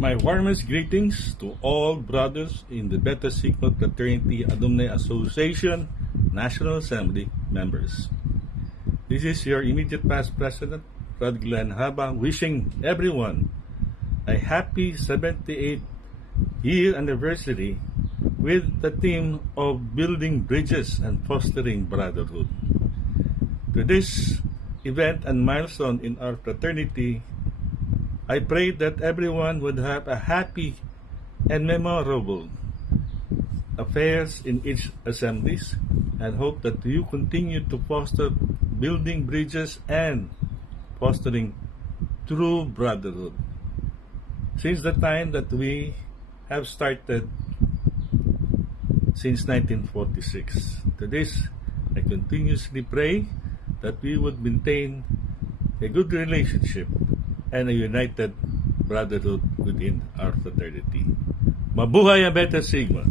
My warmest greetings to all brothers in the Beta Sigma Fraternity Alumni Association National Assembly members. This is your immediate past president, Rod Glenn Haba, wishing everyone a happy 78th year anniversary with the theme of building bridges and fostering brotherhood. To this event and milestone in our fraternity, I pray that everyone would have a happy and memorable affairs in each assemblies, and hope that you continue to foster building bridges and fostering true brotherhood. Since the time that we have started since 1946. To this, I continuously pray that we would maintain a good relationship and a united brotherhood within our fraternity. Mabuhay ang Beta Sigma!